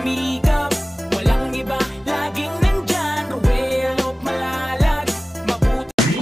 sumikap. Walang iba, laging nandyan. Ruwelo, malalag, mabuti.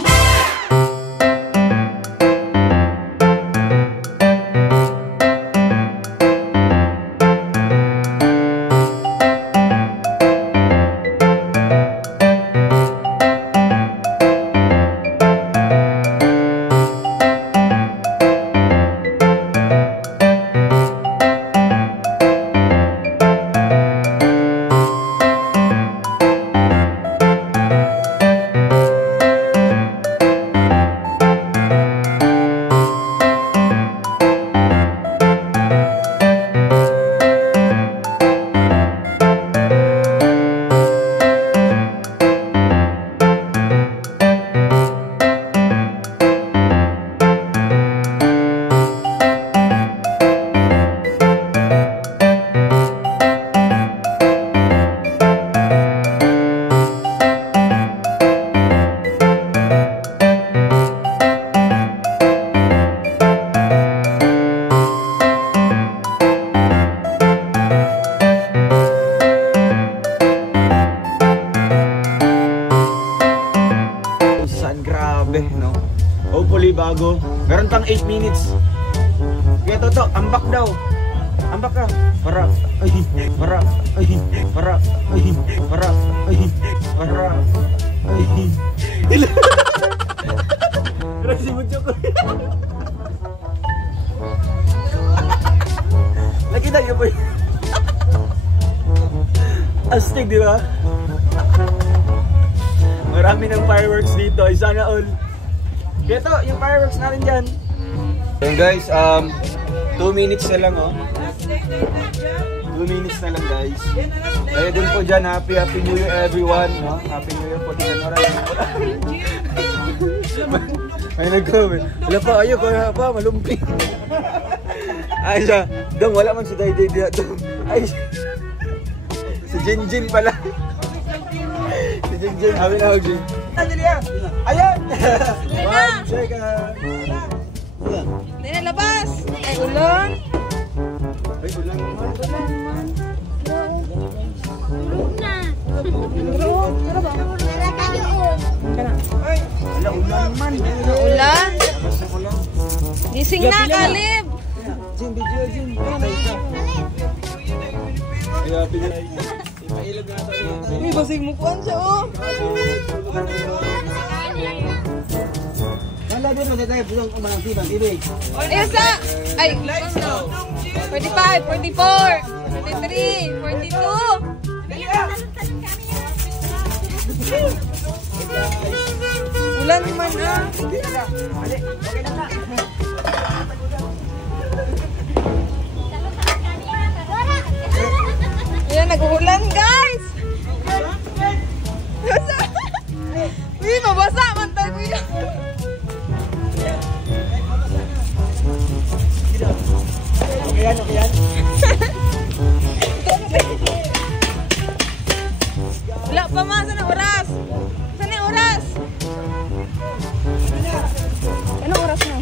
Grabe, no? Hopefully bago. Meron pang 8 minutes. Kaya Toto, ambak daw. Ambak ka. Para, ay, para, ay, para, ay, para, ay, para, ay. Kasi mo choco. Nakita niyo po yun? Astig, di ba? Marami ng fireworks dito. Ay, sana all. Ito, yung fireworks natin dyan. So guys, 2 minutes na lang, oh. 2 minutes na lang, guys. Kaya dun po dyan, Happy New Year everyone, no? Happy New Year po din. Ay, nag-comment. Wala pa, ayaw, kaya pa, malumping. Ay, siya. Dong, wala man si Dayday dito. Ay, si Jinjin pala. Si Jinjin, habi na ako, Jin. Ayan! 1 second. Hindi na labas. Ay, ulan. Ay, ulan naman. Ulan naman. Ulog na. Ulog. Pero ba? Wala kayo. Ay, wala ulan naman. Ulan. Gising na, Kalib. Jin, video, Jin. Ay, happy na. Ipailag na tayo. May basig mo kuhan siya, oh. Wala din, wala tayo. Pulang kumalangsiban. Ibig. Isa. Ay, 45, 44, 43, 42. Ulan naman, ah. Ayan, nag-uulan, guys. Uy, mabasa. Mantag ko yun. Okay yan, okay yan. Wala pa ma, saan ang oras? Saan ang oras? Anong oras na?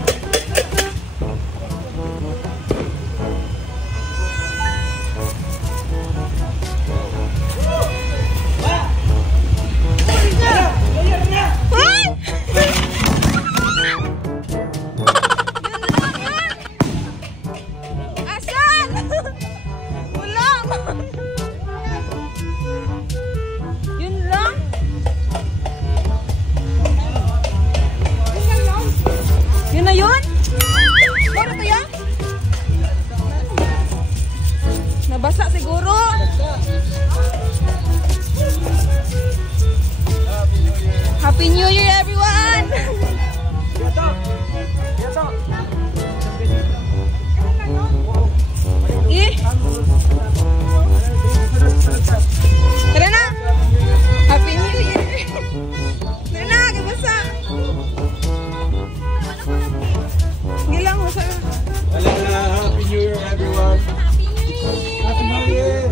Nabasa siguro. Happy New Year everyone. Tara na. Happy New Year. Tara na, kabasa. Gilang mo sa. Wala na, Happy New Year everyone. Happy New Year.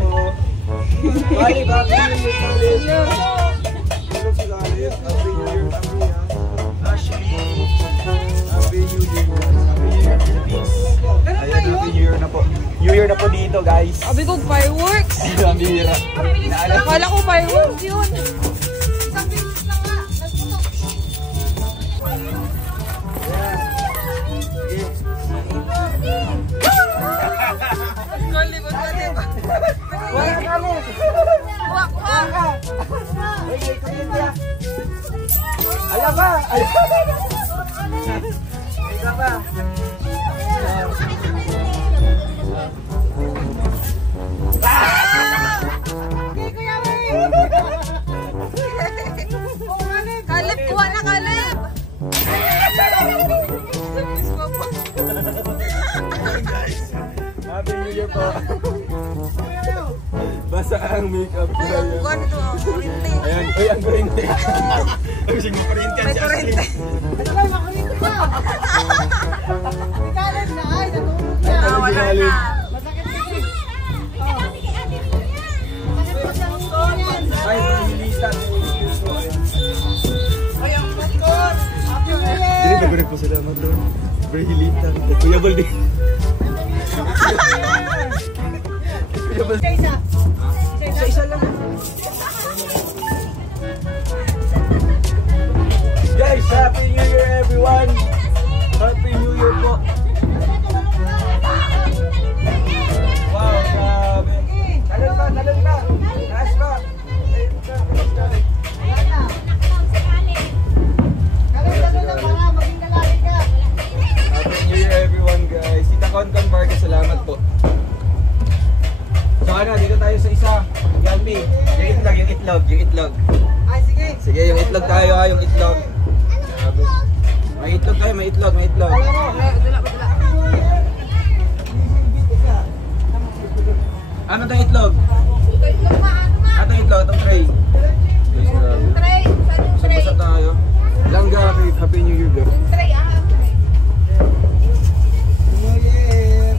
Bye, Happy New Year. Hello sila, Happy New Year family. Ashley, Happy New Year. Happy New Year Philippines. Ayan, Happy New Year na po. New Year Year na po dito, guys. Sabi ko, fireworks. Ang bihira. Akala ko fireworks yun. Wala kami. Ayan ba? Ayan ba? Kalip, kuha na kalip. Happy New Year po. Basa ang makeup ko. Kuha na ito, kurente. Ayan, uy, ang kurente. Ang sige kurente May si Ashley. kurente. Ano ba, makulit ka? Ikalat na, ay, natulog na. Ah, wala na. Masakit kasi. Masakit pa siyang ito yan. Ay, nahilitan. Ay, ang bakot. Happy New Year. Dili ka rin po salamat doon. Berhilitan. Kuya Baldi. Kuya Baldi. Isa-isa. Isa-isa lang. Guys, Happy New Year everyone! Happy New Year po! Wow, grabe! Talon ba? Talon ba? Taas ba? Wala na. Kalit na para maging lalaki ka. Happy New Year everyone guys! Tita Concon Vargas, salamat po! So ano, dito tayo sa isa. Galmi, yung itlog. Ay, sige. Sige, yung itlog tayo ha, yung itlog. Grabe. May itlog tayo, may itlog. Alam mo, Ano tong itlog? Ano tong itlog? Itong tray. Guys, grabe. Tray, saan yung tray? Basa tayo. Langga, Happy New Year bro. Yung tray, tray. New Year.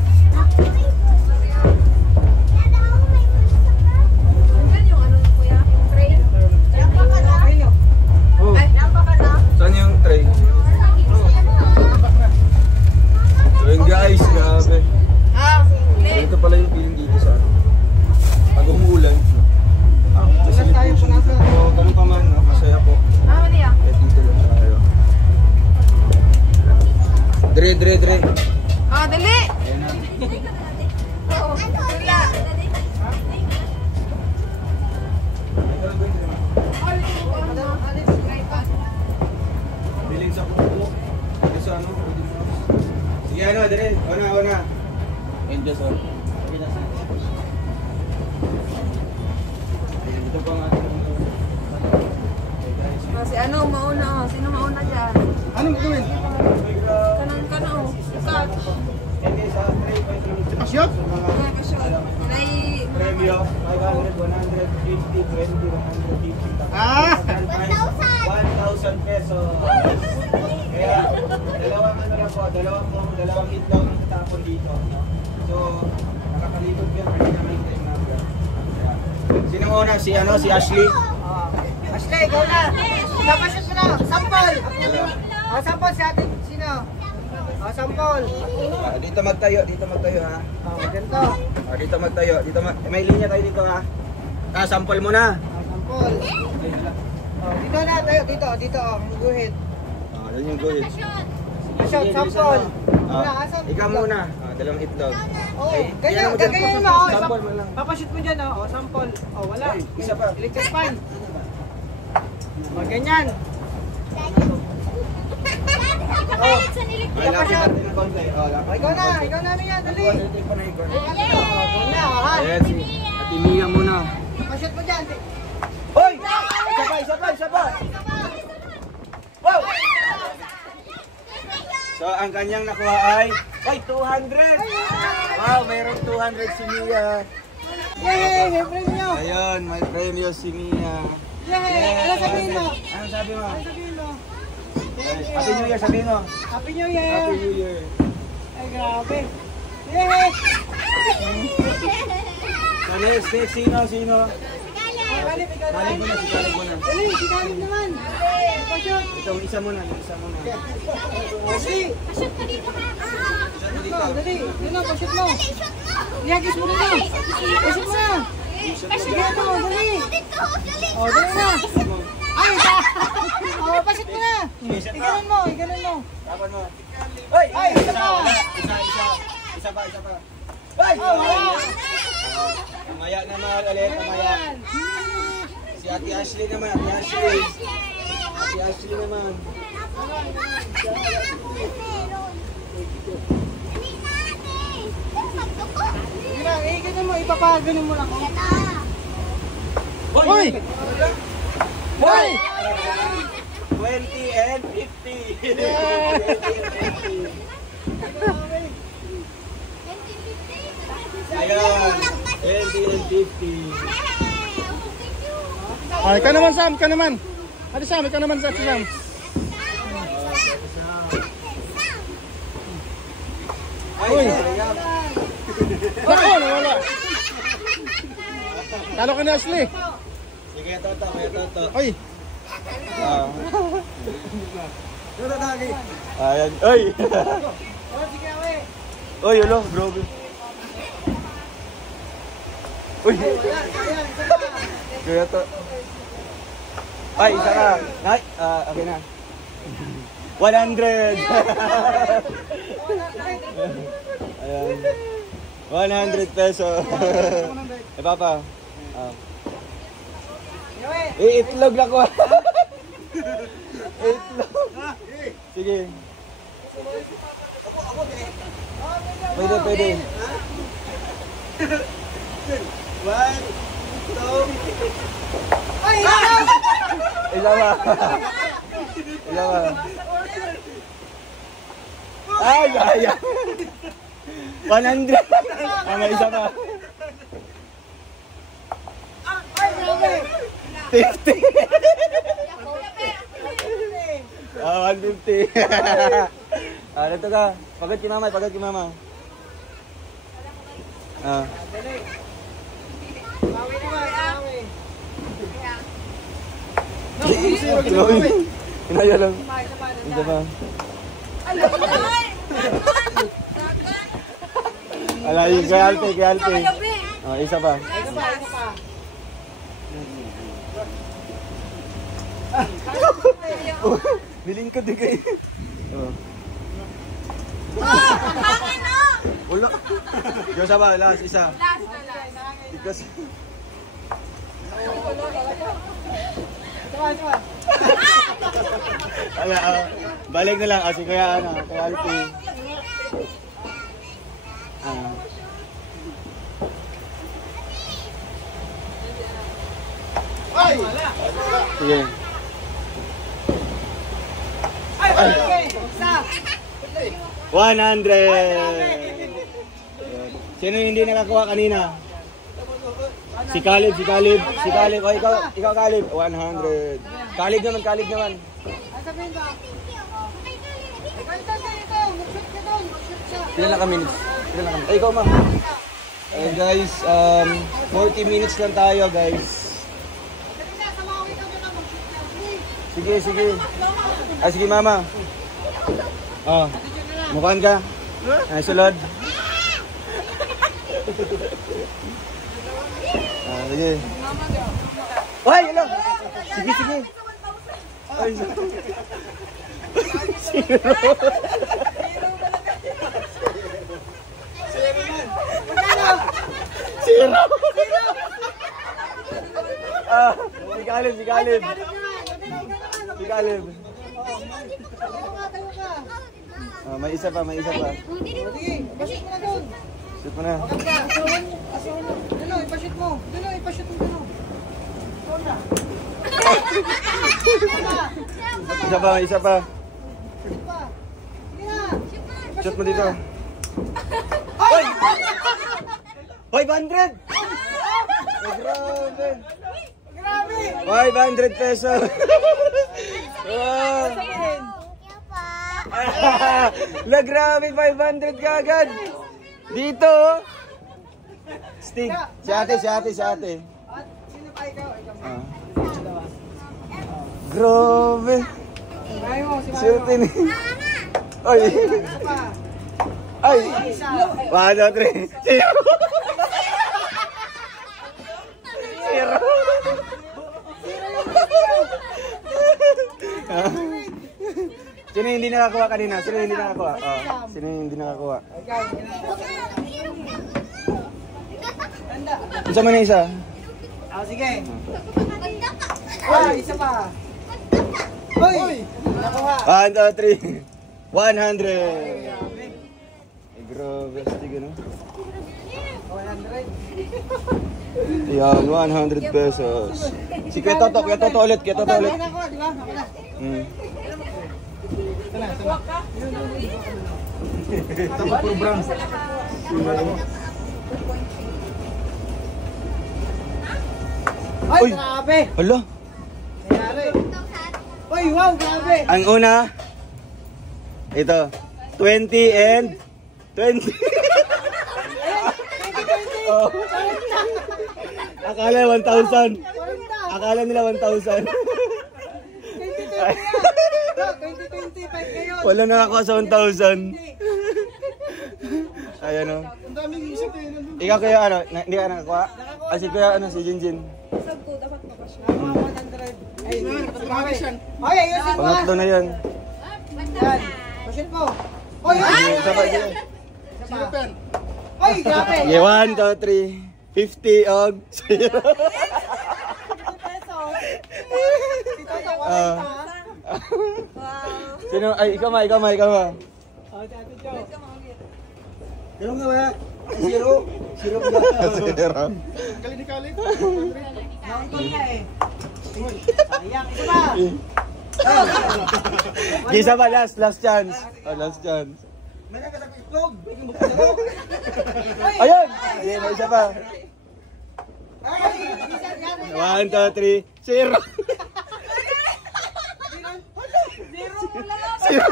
Saan yung ano kuya? Yung tray? Ayun. Oh, Ay, napaka na. saan yung tray? So yun guys, grabe. Ito pala yung feeling dito sa ano. Pag umuulan. Ulas tayo po nasa. Oo, ganun pa man, no? Masaya po. Ano niya? Kahit dito lang tayo. Dre. Ah, dali! Ayan na. Oo, wala. Biling sa pupo. Ito sa ano? Sige ano, Dre. Una. Angels on. Ayan, ito po ang ating Si ano, mauna. Sino mauna dyan? Anong gawin? Kanan, oh. Cut. Pasyot? Kaya ka siya. Nay, Premyo, 500, 150, 20, 150. Ah! 1,000 pesos. Kaya, dalawang ano lang po, dalawang itlog ang tatapon dito. So, nakakalikod yan, pwede na may time natin. Sino muna? Si Ashley? Ashley, ikaw na. Napasyot mo na. Sampol. Sampol si atin. Sino? Sampol. Dito magtayo ha. Ganito. Dito magtayo, may linya tayo dito ha. Sample mo na. Sampol. Dito na tayo. Dito. Guhit. Yan yung good. Pasyot, sampol. Ikaw muna. Dalawang itlog. Ganyan mo. Sample mo lang. Papasyot mo dyan. Sampol. Wala. Isa pa. Electric fan. Ganyan. Ikaw na Mia, dali. Ayan, si Ate Mia muna. Pasyot mo dyan. Hoy! Isa pa! Wow! So, ang kanyang nakuha ay 200! Wow, mayroong 200 si Mia. Yay! May premyo! Ayun, may premyo si Mia. Yay! Ano sabihin mo? Ano sabi mo? Sabihin mo? Happy New Year, sabihin mo. Happy New Year! Happy New Year. Ay, grabe. Yay! Next, sino? Kalip, ikaw na. Kalib mo na, si Kalib mo na. Dali, si Kalip naman. Pasyot. Ito, isa muna. Ashley. Isa dito. Dali. Pasyot mo. Yan, kiss mo na. Kiss mo na. Sige na, dali. Oh, dali na. Ay, oh, pasit mo na. Iganon mo, iganon mo. Tapan mo. Ay! Ay, isa pa. Isa pa. Ay, wala. Mamaya naman ulit, mamaya. Si Ate Ashley naman, Ate Ashley. Ate Ashley naman. Ganun mo, ipapaganon mo lang. Hoy! Hoy! 20 and 50. Ayan, 20 and 50. Ay, ikaw naman Sam, ikaw naman. Ate Sam, ikaw naman Sam. Ay, Nako, nawala. Talo ka ni Ashley. sige, Toto, kaya Toto. Oy, Ayan, oy! Oy, ulo, bro. Uy! Kaya to. Ay, isa ka. Ay, okay na. 100! Ayan. 100 peso. Eh, Papa. Itlog lang ko. Itlog. Sige. Pwede. 1, 2. Ay, Isa pa. Ay, sayang. 100. May isa pa. 50. 150. Dito ka. Pagod ki mama. Bawi naman, bawi. Inaya lang. Isa pa. Alay, kay Alte. Isa pa. Isa pa. Nilingkod din kayo. Wala. Yung isa ba? Last, isa. Because... Balik na lang. Kasi kaya kaya Alpi. Sige. Okay, stop. 100! Sino hindi nakakuha kanina? Si Caleb. O, ikaw Caleb. 100. Caleb naman. Sabihin ba? Mag-shoot ka doon. Ilan na kami? Ay, ikaw ma'am. Guys, 40 minutes lang tayo guys. Sige. Sige mama. Mukhaan ka. Sulod. Sige. Ay, hello. Sige. Ay, Zero. Si Caleb. May isa pa. Sige, ipashoot mo na doon. Shoot mo na. Dulo, ipashoot mo. Isa pa. Sige na. Shoot mo dito. Hoy! 500! Grabe! 500 pesos! Wow! Grabe, 500 ka agad! Dito! Stig! Si ate. At sino pa ikaw? Grabe! Bahay mo, si Mama. Swerte ni... Oy! Isa pa. Ay! 1, 2, 3. Zero! Zero! Sino yung hindi nakakuha kanina? Sino yung hindi nakakuha? Oh, sino yung hindi nakakuha? Isa mo na isa. Sige. Isa pa. Hoy! Nakuha. 1, 2, 3. 100. Ay, grabe. Astig, ano? 100. Yan, 100 pesos. Si Kuya Toto ulit. Nakuha, di ba? Nakuha. Tapos puro brown. Ay, Uy! grabe. Hala, Nangyari. Uy, wow, grabe. ang una, ito, 20 and 20. Oh. Akala 1,000. Akala nila 1,000. 2025 ngayon. Wala nakakuha sa 1,000. Ayan o. Ang daming isip eh. Ikaw kaya ano, hindi ka nakakuha? Si kuya ano, si Jinjin. Nakuha 100. Ay, grabe. Ay, ayusin mo. Pangatlo na yan. Yan. Pasin mo. Uy, ay! Zero pen. Uy, grabe. Okay, 1, 2, 3. 50 og 0. Sino? Ay, ikaw ma. Ganun nga ba? Zero. Zero ba? Zero. Kali-kali. Nakangkol niya eh. Ayan, isa ba? Isa pa, last chance. Oh, last chance. May nakatapitlog. Ayun! Hindi, may isa pa. Ay, isa yan. 1, 2, 3, 0. Zero.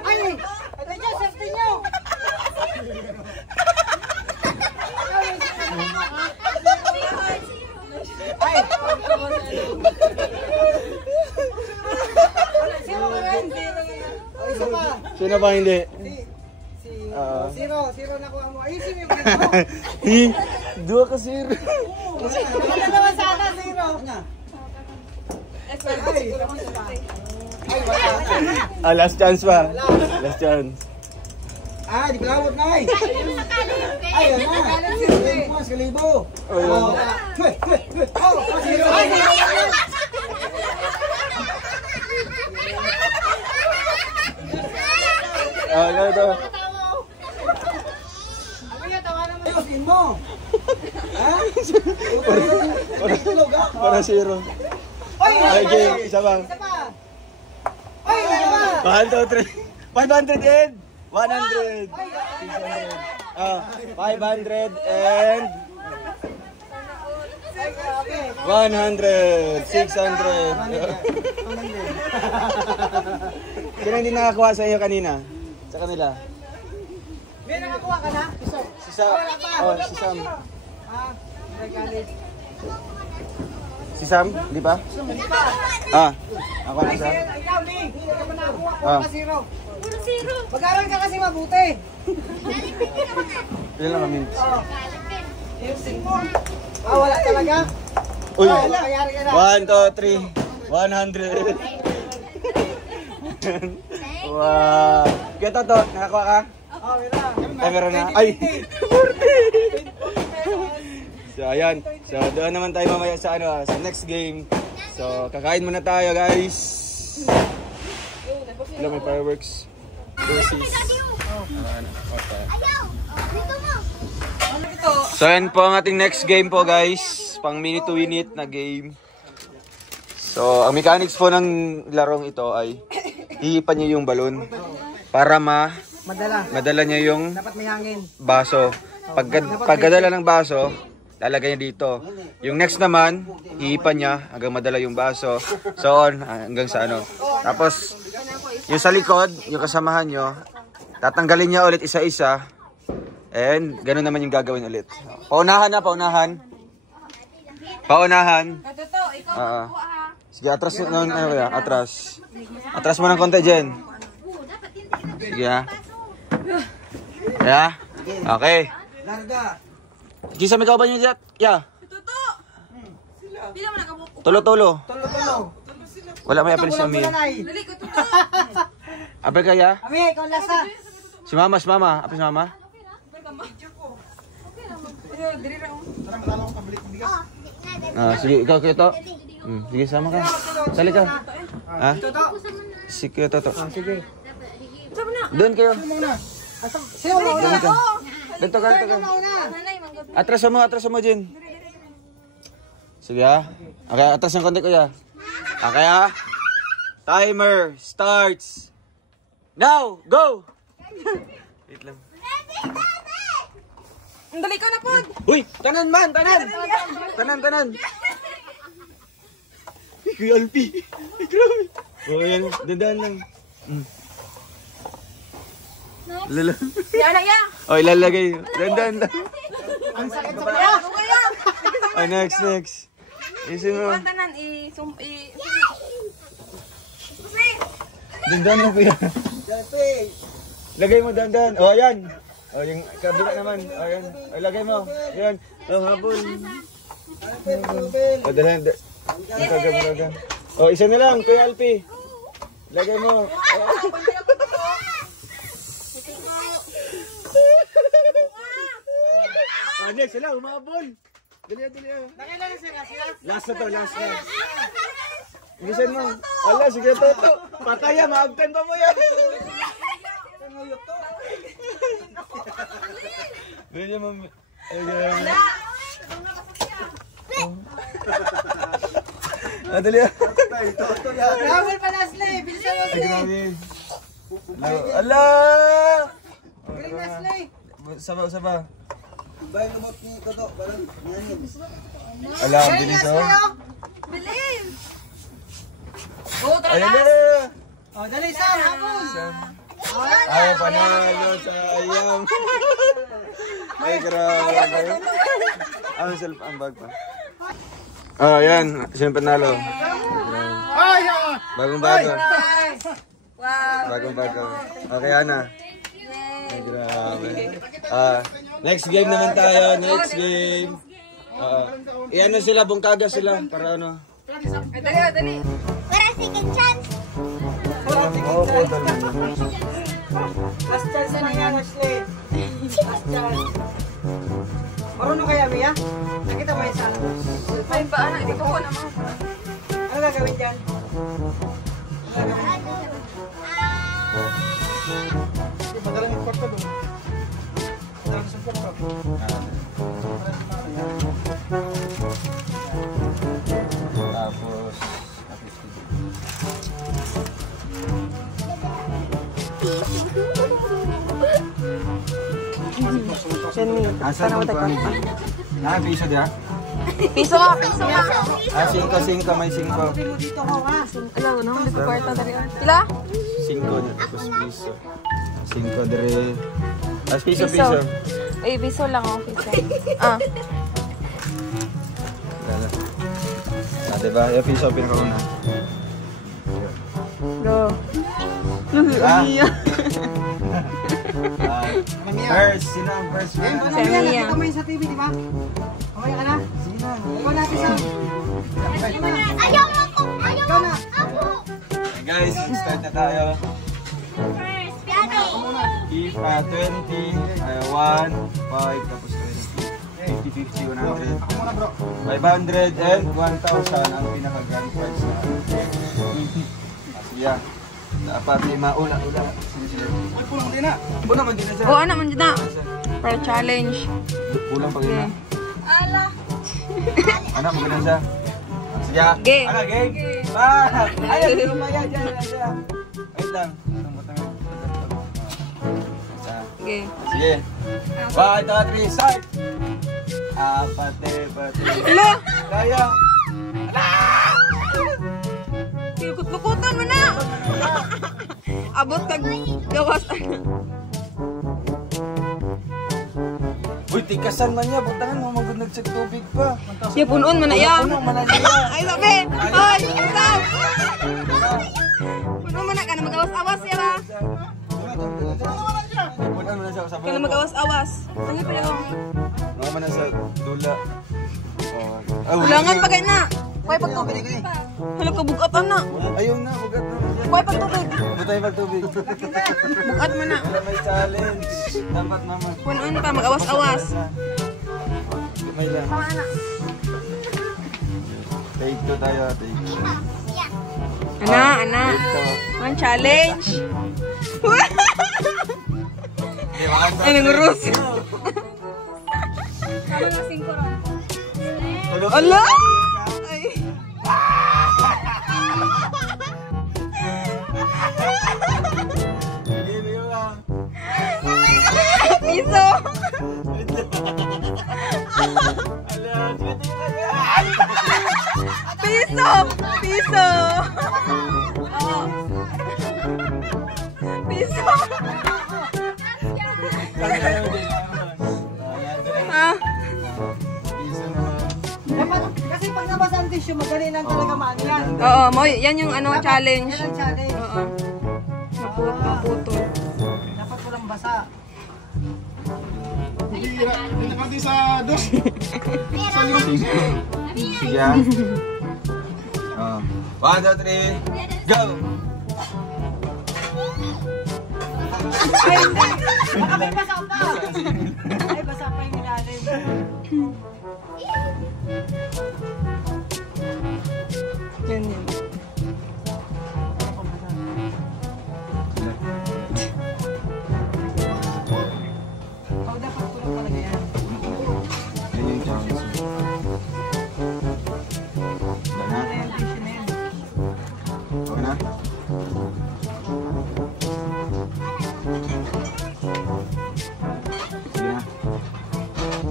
Ay, ito niya, safety niyo. Ay, zero ka rin. Ay, isa pa. Sino ba hindi? Zero nakuha mo. Ayusin mo yung ganito. Dua ka zero. Ano naman sana, zero. Ay, wala. Last chance pa. Last chance. Di palawot na eh. Ay, yan na. Mas kalibo. Ayun. Zero. Ganito. Ayusin mo. Ha? Para zero. Ay, Okay, isa bang? isa pa. Ay, dalawa. 1, 2, 3. 500 and 100. 500 and Ay, grabe. 100. 600. Sino hindi nakakuha sa iyo kanina? Sa kanila? May nakakuha ka na? Si Sam. Oh, si Sam. Nagalit. Si Sam, di ba? Ako na Sam. Ikaw, Ning. Hindi ka pa nakakuha. Ah. Puro ka zero. Mag-aral ka kasi mabuti. Ilan lang kami? Ayusin mo. Wala talaga. Uy! Wala, kayari ka na. 1, 2, 3. 100. Wow. Kaya Toto, nakakuha ka? Meron. Ay, meron na. Ay! 40! So, ayan. So, doon naman tayo mamaya sa, sa next game. So, kakain muna tayo, guys. Hello, may fireworks. So, ayan po ang ating next game po, guys. Pang minute to win it na game. So, ang mechanics po ng larong ito ay hihipan niyo yung balon para madala niya yung Dapat may hangin. baso. Pagkadala ng baso, lalagay niya dito. Yung next naman, hihipan niya hanggang madala yung baso. So on, hanggang sa ano. Tapos, yung sa likod, yung kasamahan nyo, tatanggalin niya ulit isa-isa. And, ganun naman yung gagawin ulit. Paunahan na, paunahan. Paunahan. Sige, atras mo ng atras. Atras mo ng konti, Jen. Sige ha. Yeah? Okay. Larga. Gisa may kauban niyo dyan? Yeah. Tulo-tulo. Wala may apel si Ami. Apel kaya? Ami, ikaw lasa. Si mama. Apel si mama? Sige, ikaw to. Sige, sama ka. Sali ka. Ha? Sige, Toto. Sige. Doon kayo. Sino mo Doon una? ka. Dito ka. Atras mo, Jin. Sige ha. Okay, atras ng konti kuya. Okay ha. Timer starts. Now, go! Wait lang. Dali ka na po. Uy! Tanan man! Tanan! Kuya Alpi! Ay, grabe! O, yan. Dandaan lang. Lala. Yan. O, ilalagay. Dandaan lang. Ang sakit sa paa. O, next. Isin mo. Tanan Dandaan lang, kuya. Lagay mo dandan. O, ayan. O, yung kabila naman. O, ayan. O, lagay mo. Ayan. O, habol. O, dalahan. Dagan. O, isa na lang, Kuya Alpi. Lagay mo. Next, sila, umabol. Dali. Nakilala sila. Last na. Gisan mo. Ala, sige, Toto. Pataya, maagtan pa mo yan. Ganyan mo. Dali. Travel pa Leslie. Bilisan mo Leslie. Ala! Bilis Leslie. Saba. Bayan mo ni Toto. Balang yanin. Ala, bilis oh. Bilis. Ayun na. Oh, dali Sam, hapon. Ay, panalo sa ayam. Ay, grabe. Ang bag pa. Oh, yan. Sino panalo? Bagong bago. Wow. Bagong bago. Okay, Ana. Ay, grabe. Next game naman tayo. Next game. Iyan na sila, bungkaga sila. Para ano. Dali. Para second chance. Last chance na yan, Leslie. Last chance. Marunong kaya, Mia? Nakita mo isa. Ay ba anak, dito ko naman. Ano gagawin dyan? Madalang yung kwarto doon. Madalang sa kwarto. Tapos, asan mo pa? Piso dia? Piso nga. 5, may 5. Dito ko, ha? Alam mo, no? Dito kwarta dari. Pila? 5 na tapos piso. 5 dire. As piso. Ay, piso lang ako. Piso. Diba? Yung piso pinakauna. Go. First, sino ang first one? Si Mia. Nakita mo yun sa TV, di ba? Mamaya ka na. Sino? Ikaw natin sa... Ayaw mo ko. Ikaw na. Okay, guys, start na tayo. Piano. If 20, 1, 5, tapos 20. 50, 100. 500 and 1,000 ang pinaka-grand prize na. Sige. Dapat may maula. Ay, pulang din na. Pulang man din na siya. Oo, anak man dyan na. For challenge. Pulang pag ina. Ala. Anak, magaling siya. Sige. Game. Anak, game. Ayan, lumaya dyan. Wait lang. Okay. Sige. 1, 2, 3, start! Pati. Hello? Kaya. Ikot-lukutan mo na. Abot kag gawas. Uy, tikasan man niya. Butangan mo, magod nagsag tubig pa. Ya punon man na ya. Puno, managaya. Ay sabi. Ay, stop. Punon man na ka na magawas-awas ya ba? Punan mo na siya sa Kaya na mag-awas-awas. Tangi pa lang. Mga man na sa dula. Oh. Ulangan pa kayo na. Kuhay pagtubig. Hala ka, bugatan na. Ayaw na, bugat na. Kuhay pagtubig. Butay pagtubig. Bugat mo na. Wala may challenge. Dapat naman. Punuan pa, mag-awas-awas. May lang. Take 2 tayo, take 2. Ana. One challenge. Ay, nangurus. Ala! Ay. Piso. Piso. Oh. Piso. Ah. Dapat, kasi pag nabasa ang tissue, magaling lang talaga maano yan. Oo, mo, yan yung ano challenge. Yan ang challenge. Oo. Maputol. Dapat walang basa. Hindi natin sa dos. Sa limang. Sige ah. 1, 2, 3, go! Ay, hindi. Baka may basa pa. Ay, basa pa yung ilalim. Yan yan. Oh, dapat puno talaga yan. Yan yung challenge. Wala na? Yung tissue na yan. Okay na? Sige na.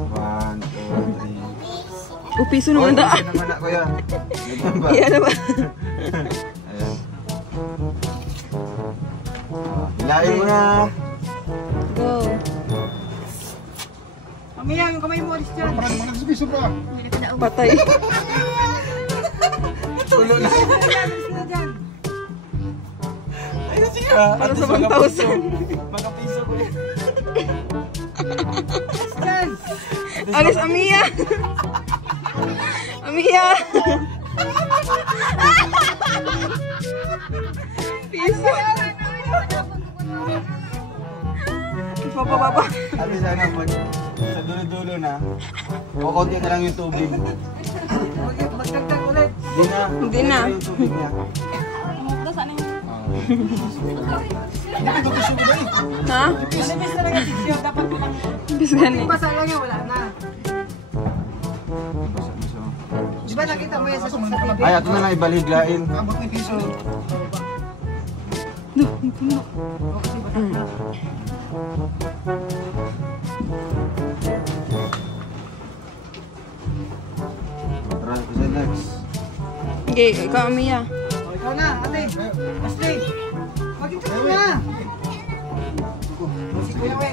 1, 2, 3. Piso naman da. Piso naman na, kuya. Ganyan ba? Yan naman. Ayan. Hilahin mo na. Go. Mamaya, yung kamay mo alis dyan. Parang nagsipiso pa. Patay. Tulo na. Alis na dyan. Ayun sige. Para sa 1,000. Makapiso ko eh. Alis dyan. Alis, Amiya. Amiya. Piso. Papa. Sabi sana pag sa dulo-dulo na, kukunti na lang yung tubig. Magdagdag ulit. Hindi na. Yung tubig niya. Bakit ito tissue ko dahil? Ha? Manipis talaga tissue. Dapat walang... Bis gani. Basa lang yan, wala na. Basa. Di ba nakita mo yan sa TV? Ay, ito na lang ibaliglain. Abot na yung piso. Tara, kasi next. Okay, ikaw, Amiya. O, ikaw na, ate. Ashley. Mag-ito na. Si Kuya We.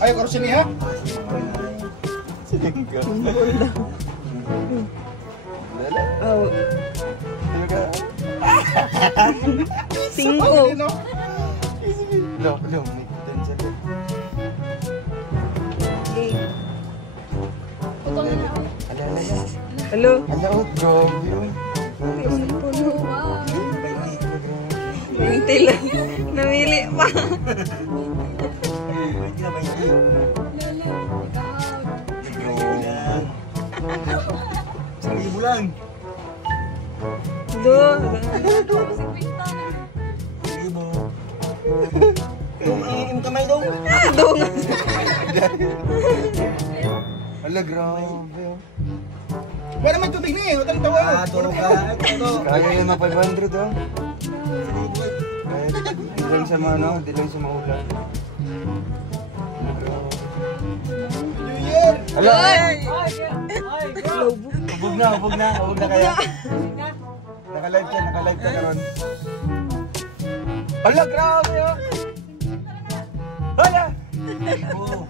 Ay, korsin niya. Oh. Cinco. 5. No, may potential. Okay. Ala. Hello. Ala, oh, grabe yun. Mintil. Namili pa. Isang libo lang. Do. Libo. Yung kamay daw. Dong. Ala, grabe. Wala naman tubig na eh. Wala nang tawa. Kaya yun na 500 oh. Di lang sa mga ano, di lang sa mga ulan. New Year. Ala! Globo. Hubog na kaya. Naka-live ka na ron. Ala, grabe oh! Ala! Oh.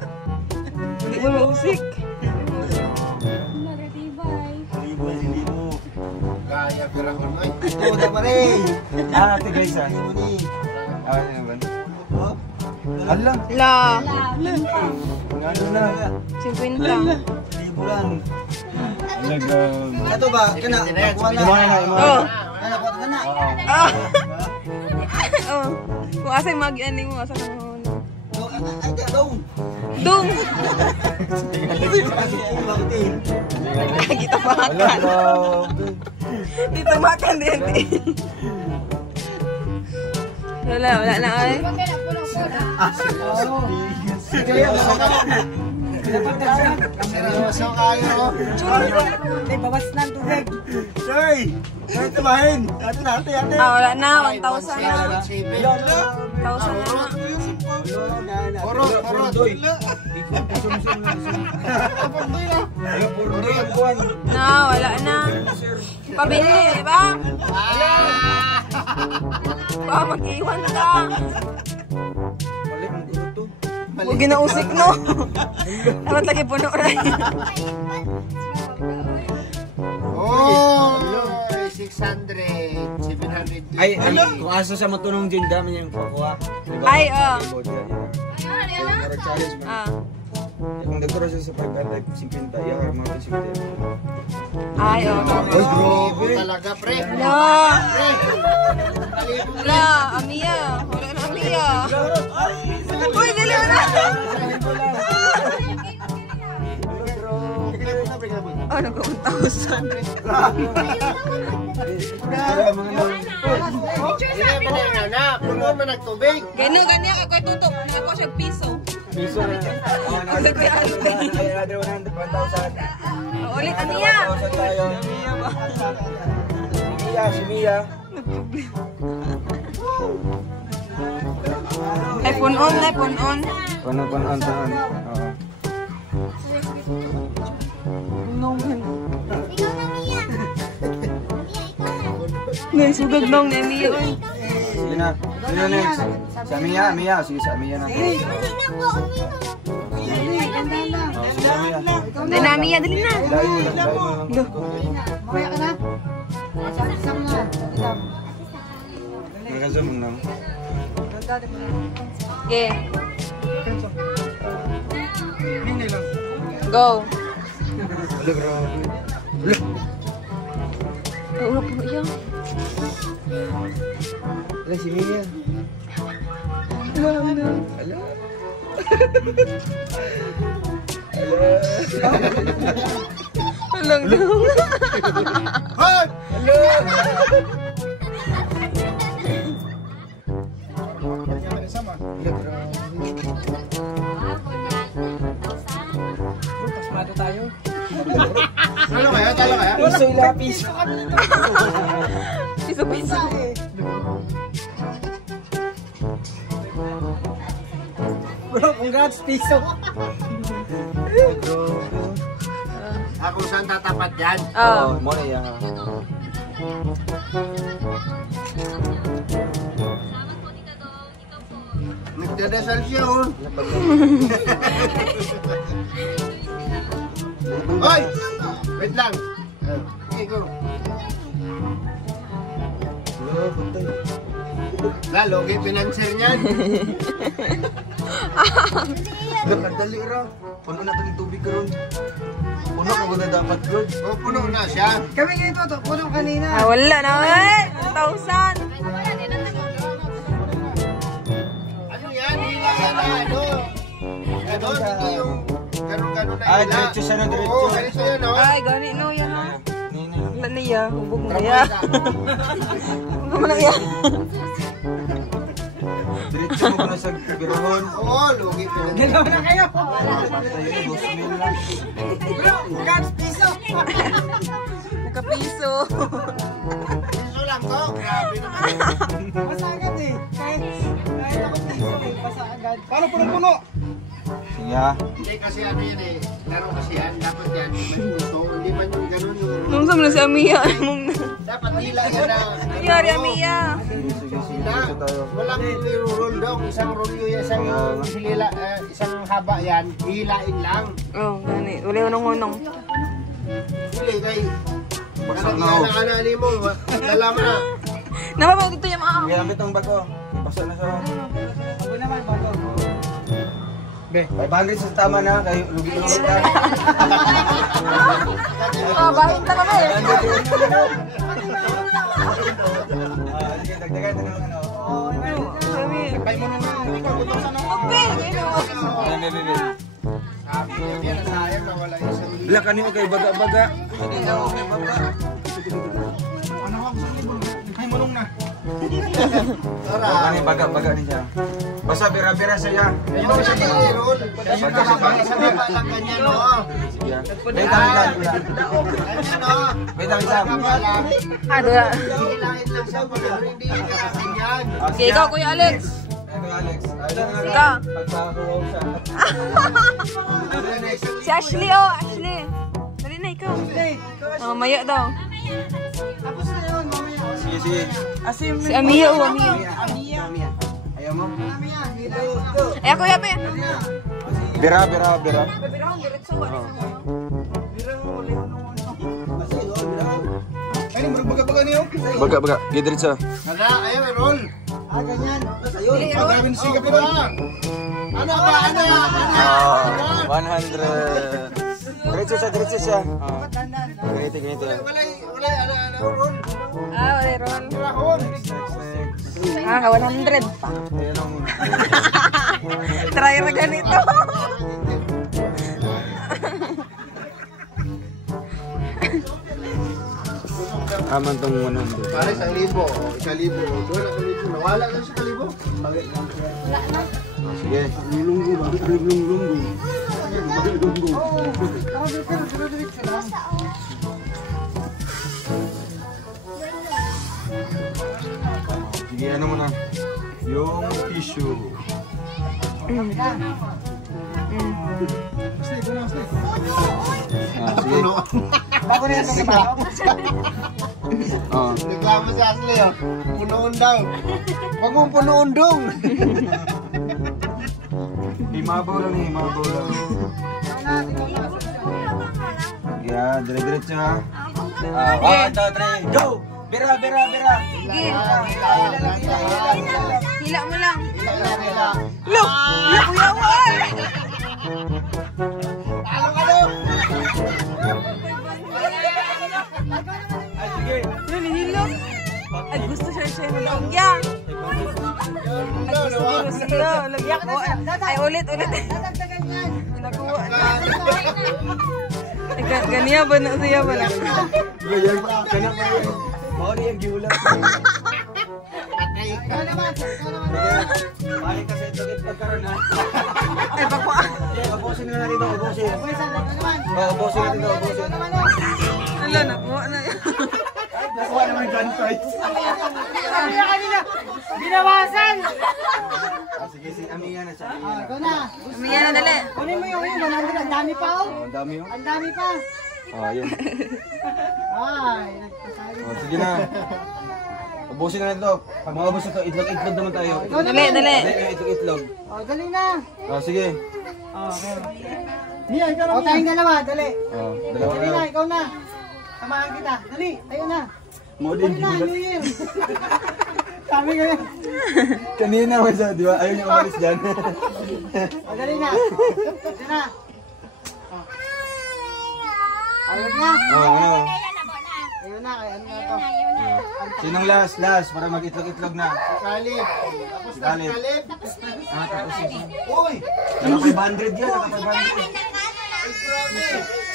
Hindi mo mausik. Libo. Kaya pera ko na. Ito na pa rin. Ate guys ah. Ah, ano ba? Hala. La. Ano na? 50. Libo lang. Talaga. Ito ba? Kana, kuha na. Oh. Kana, kuha ka na. Ah. Oh. Kung asay mag-ani mo, asa ka mo. Ay, daw. Dong. Kita Wala, makan. grabe. Dito makan din. Wala na ay. Seryoso kayo. May bawas na ang tubig. Sir, kahit tumahin. Ate. Ah, wala na. 1,000 na. 1,000 na. Puro. Na, wala na. Pabili, ba? Pa, mag-iwan ka. Huwag ginausik, no? Dapat lagi puno rin. Oh, 600, 700. Ay, kung aso sa matunong dyan, dami niyang kukuha. Diba? Ay, oh. Parang challenge man. Ah. Kung nagkaroon siya sa 500, 50, iya, mga 50. Ay, oh. Ay, grabe. Talaga, pre. La. La, Amiya. Wala na Amiya. Uy, dili na. Ano ka 1,000? Puno man nagtubig. Ganyan ako ay tutok. Ako siya piso. Piso na. Ang sa kuya ante. Ay, another 100, 1,000. Ulit, Amiya. 1,000 tayo. Si Mia. iPhone on. Paano, on. Oo. Ikaw na, Mia. Naisugag nung ni Amiya. Sige na. Sino next? Sa Mia. Sige, sa Mia na. Hindi na po, uminom. Sa Mia. Dali na, Amiya. Dali na. Dahil mo lang. Mamaya ka na. Isang na. Nag-zoom lang. Okay. Go. Wala, grabe. Ulo po yan. Wala, si Mia. Ala. Alang daw. Hoy! Pasmado tayo. Talo kaya? Piso'y lapis. Piso-piso. Bro, congrats, piso. Ako saan tatapat yan? Oh. Mo na yan. Nagdadasal siya, oh. Hoy! Wait lang. Okay, go. Lalo, okay, pinanser niyan. Nakadali ra. Puno na itong tubig karon. Puno ka na dapat, Lord. O, puno na siya. Kami ngayon to, puno kanina. Ah, wala na eh. 1,000. Ano yan? Hila yan na, ano? Ganon, hindi yung ganon-ganon na Ah, hila. diretso siya na, diretso. Oo, ganito yan, oh. Ay, gani no yan ha. Nini. Wala na iya. Hubog mo ya. Hubog mo na iya. Diretso mo na sa birahon. Oo, lugi pinanser. Dalawa na kayo. Ayun, 2,000 lang. Bro, congrats, piso. Nakapiso. Piso lang to. Grabe naman. Basa agad eh. Kahit ako piso eh. Basa agad. Paano puno-puno? Siya. Hindi kasi ano yan eh. Laro kasi yan. Dapat yan. May puso. Hindi man yung ganon yung... Nung sa mga si Amiya. Dapat hila yan na. Nangyari Amiya. Sige, Hila. sige tayo. Walang niro-roll dong. Isang rolyo yan. Isang haba yan. Hilain lang. Oh, gani. Wala yung unong-unong. Hili kay... Baksak Ano na ako. yan ang anali mo. Dala mo na. Napapaw dito yung mga. Gamit ang bago. Basta na siya. Ako naman, bago. Be. 500 sa tama na, kayo lugi-lugi ka. Bahin na kami. Sige, dagdagan na naman ano. Kaya mo nung ikaw gusto sa nung. Bila kanino kay baga-baga. Ano Ano ako sa libon? Kaya mo nung na. Ano baga-baga ni siya. Basta bira-bira siya. Ayun siya ni Errol. Baga sa baba lang ganyan, no? Sige. Wait lang. Wait lang Sam. Ano yan? Hilangin lang siya, hindi natin yan. Okay, ikaw, Kuya Alex. Ano Alex? Ikaw. Pagkakawaw siya. Si Ashley, oh, Ashley. Dali na, ikaw. Mamaya daw. Tapos na yun, mamaya. Sige. Si Amia, oh, Amia. Ayaw mo? Mamaya, dito. Ay, Kuya, pa. Bira. Ay, baga-baga niyo. Baga. Gidiritsa. Hala, ayaw, Errol. Ganyan. Pag-amin siga pa ba? Ano ba? Ano? 100. Diretso siya. Ganito. Wala, Errol. Wala, Ron. Rahon. 100 pa. Ayan ang... Try na ganito. Aman tong 100. Pare, 1,000. 1,000. Wala ka libo. Nawala lang sa 1,000. Sige. Sige, ano mo na? Yung tissue. Sige. Bago na yan, Reklamo si Ashley, oh. Punoon daw. Huwag mong punoon dong. Imabaw lang. Yeah, dire-diretso ha. 1, 2, 3, go! Bira! Hila mo lang. Hila. Look! Kuya Juan! Talo ka daw. Ay, sige. Yun, hilo. Ay, gusto siya mo lang. Yang! Lagyan ko. Ay, ulit. Dadagdagan yan. Nakuha na. Ay, ganiya ba na siya ba na? Kanya pa yun. Maori yung giulat. Ikaw naman. Balik kasi ito pagkaroon ha. Ay, bako. Ubusin na natin ito. Ubusin. Ubusin natin ito. Ubusin. Ala, nakuha na yan. Nakuha naman yung gunfight. Sabi na kanina, binawasan. Sige, si Amiya na siya. Ikaw na. Umiya na, dali. Kunin mo yung 100. Ang dami pa, oh. Ang dami yun. Ang dami pa. Yun. Ay, nagkasali. Sige na. Ubusin na natin ito. Pag maubos ito, itlog naman tayo. Ikaw Dali, naman. dali. Itlog. Dali na. Sige. Mia, ikaw na. Tayong dalawa, dali. Dalawa Dali na, na. ikaw na. Samahan kita. Dali, tayo na. Modern Dali na, New Year. Sabi ko yan. Kanina mo siya, di ba? Ayaw niya umalis dyan. Dali na. Dali na. Ayun na. Ano? Ayun na, kaya ano na to. Sinong last? Para mag-itlog-itlog na. Kalip. Tapos na Kalip. kalip. Tapos yun. Uy! Naka 500 yan. Naka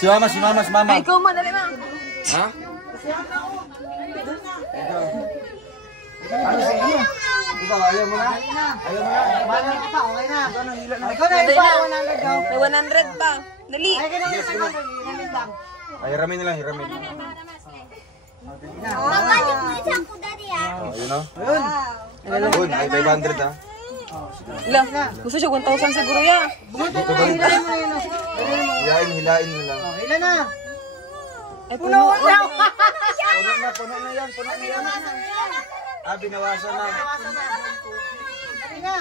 500. Si mama. Ay, ikaw mo, dali ma. Ha? Ano sa iyo? Ikaw, ayaw mo na? Ayaw mo na? Bala ka pa, okay na. Ikaw na, ikaw, 100 daw. May 100 pa. Dali. Ay, ganun na, ganun lang. Ay, hiramin na lang, hiramin. Babalik mo isa ko dali ah. Ayun o. Ayun, ay 500 ha. Ila, gusto siya 1,000 siguro ya. Bumunta na, hilahin mo na yun. Hilain na lang. Hila na. Ay, puno. Puno na yan. Binawasan na. Dali na.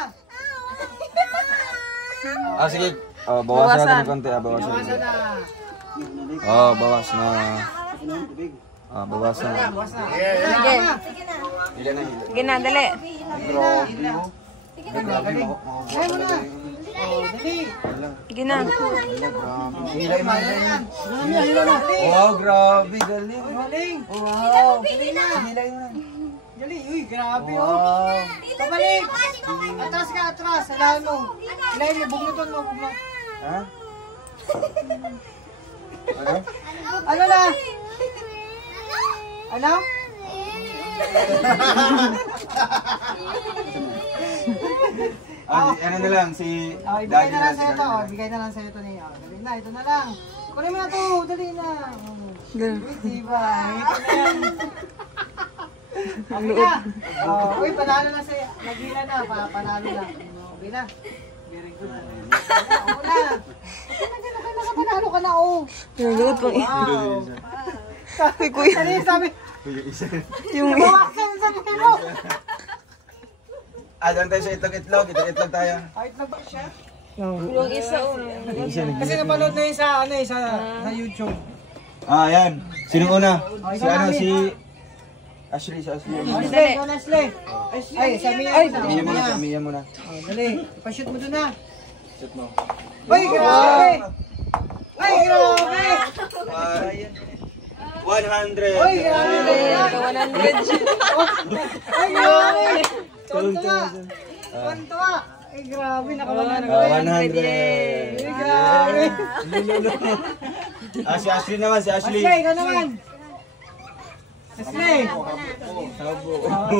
Sige. Bawasan natin ng konti. Bawasan Bawasan. na. Bawas na. Bawasan na. Bawas na. Sige. Hila na, hila. Sige na, dali. Grabe, oh. Grabe, Kaya mo na. Dali. Sige na. Hilay mo na. Hila na. Wow, grabe, galing. Galing. Wow. Dali na. Hilay mo na. Dali. Uy, grabe oh. Wow. Pabalik. Atras ka, atras. Hilahin mo. Hilahin mo. Bugnutan mo. Bugnut. Ha? Ano? Ano na? Ano? Ano na lang, si Oh, ibigay na lang sa'yo to. Ibigay na lang sa'yo to niya. Dali na, ito na lang. Kunin mo na to. Dali na. Wait, diba? Ito na yan. Okay na. Oh, uy, panalo na sa'yo. Naghila na. Panalo na. Okay na. Very good. Oo na. Okay na, panalo ka na, oh. Nalulot pang Wow. Sabi kuya. Ano yung sabi? Yung Bawasan sa nilo. doon tayo sa itlog-itlog. Itlog tayo. Ay, nagba siya? yung isa. Kasi napanood na yun sa, ano eh, sa YouTube. Ayan. Sinong una? Si ikaw ano, namin. si Ashley, si Ashley. Ashley, ikaw na, Ashley. Ay, sa Mia. Mia muna, sa Mia muna. Oh, dali. Pa-shoot mo doon na. Shoot mo. Ay, grabe! Ay, grabe! 100. Ay, grabe! 100. Ay, grabe! Tuwan-tuwa! Tuwan-tuwa! Ay, grabe, nakawalan na. 100. Ay, grabe! Si Ashley naman, si Ashley. Ashley, ikaw naman! Ashley! Sabo.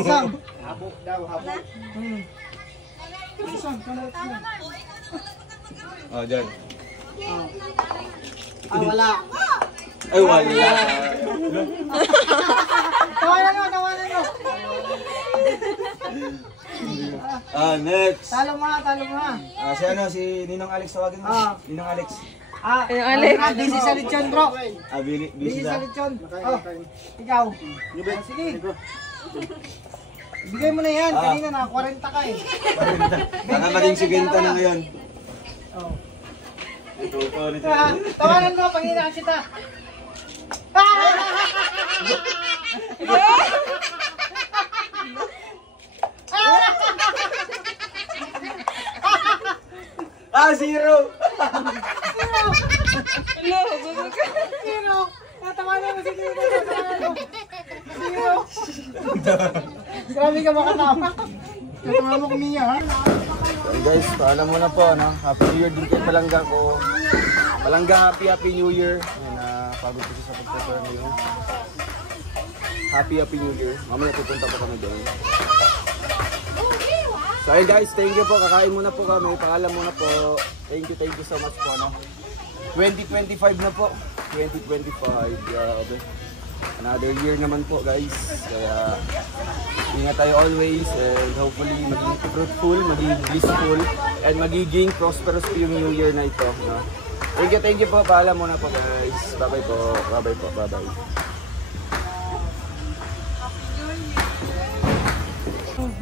Sam! Habok daw, habok. Sam, kalat na. Dyan. Wala. Ay, wala. Tawanan mo, tawanan mo. Next. Talo mo ha, talo mo ha. Si ano, si Ninong Alex, tawagin mo. Ninong Alex. Yung Alex. Busy sa lechon, bro. Busy Busy sa sa. lechon. Oh, ikaw. Sige. Bigay mo na yan. Kanina na, 40 ka eh. Baka maging sigenta na ngayon. Oh. Ito, Ito ha, tawanan mo, Panginoon kita. Zero! Zero. Tatawanan mo si Tito. Tatawanan mo. Zero. Grabe ka makatawa. Tatawanan mo kumiya ha. So guys, paalam mo na po, ano? Happy New Year din kay Palangga ko. Palangga, Happy New Year. Ayun, pagod ko siya sa pagpapala ngayon. Happy New Year. Mamaya pupunta pa kami doon. So ayun guys, thank you po. Kakain muna po kami. Paalam muna po. Thank you so much po, ano? 2025 na po. 2025. Grabe. Another year naman po guys. Kaya ingat tayo always and hopefully maging fruitful, maging blissful, and magiging prosperous po yung new year na ito. No? Thank you po. Paalam muna po guys. Bye bye po. Bye bye po. Bye bye.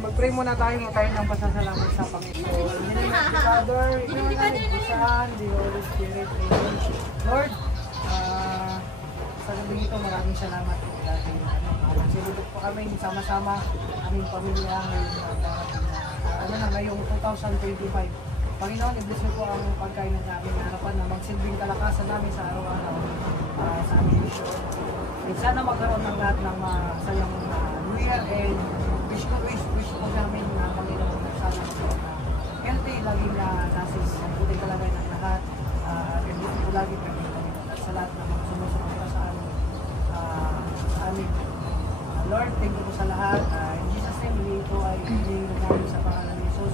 Mag-pray muna tayo ng pasasalamat sa Panginoon. In the name of the Father, in the name of the Son, the Holy Spirit. Amen. Lord, sa gabi ito, maraming salamat po dahil nagsilubog po kami sama-sama aming pamilya ngayong 2025. Panginoon, i-bless niyo po ang pagkain namin na harapan na magsilbing kalakasan namin sa araw-araw sa aming mission. And sana magkaroon ng lahat ng masayang New Year and wish po namin na Panginoon na sana healthy, laging nasis ang buti talaga ng lahat. And buti po lagi Panginoon at sa lahat na sumusunod sa amin. Lord, thank you po sa lahat. In Jesus' name, ito ay hinihingi namin sa pangalan ni Jesus.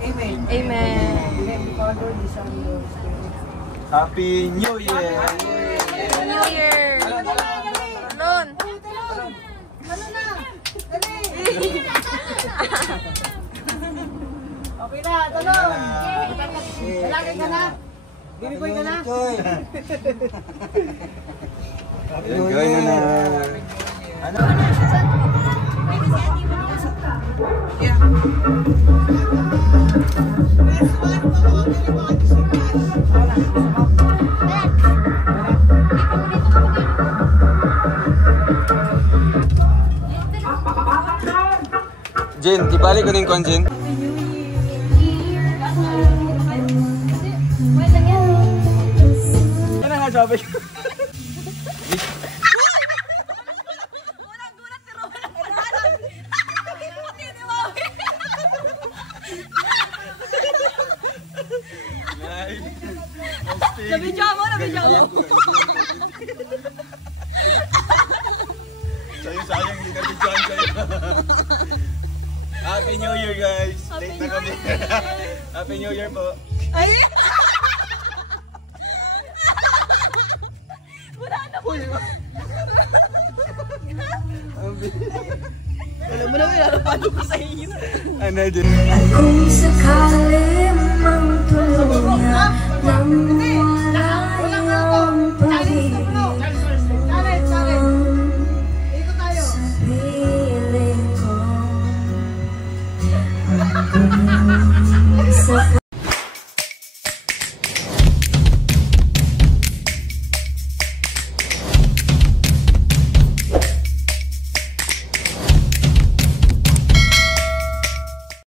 Amen. Amen. Amen. Father, the Son, and the Holy Spirit. Happy New Year! New Year. Talon. Ano na? Dali! Okay na, talong! Lalaki ka na? Baby boy ka na? Gawin na na. Ano? Jen, ibalik ko na yung kwan, Jen. Ano nga sabi ko? Nabidyo mo. Sayang, hindi na bigyan kayo. Happy New Year, guys! Late na kami. Happy New Year po. Ay! Wala na po. Alam mo na, may narapalo ko sa inyo. Ano, Jen? Kung sakali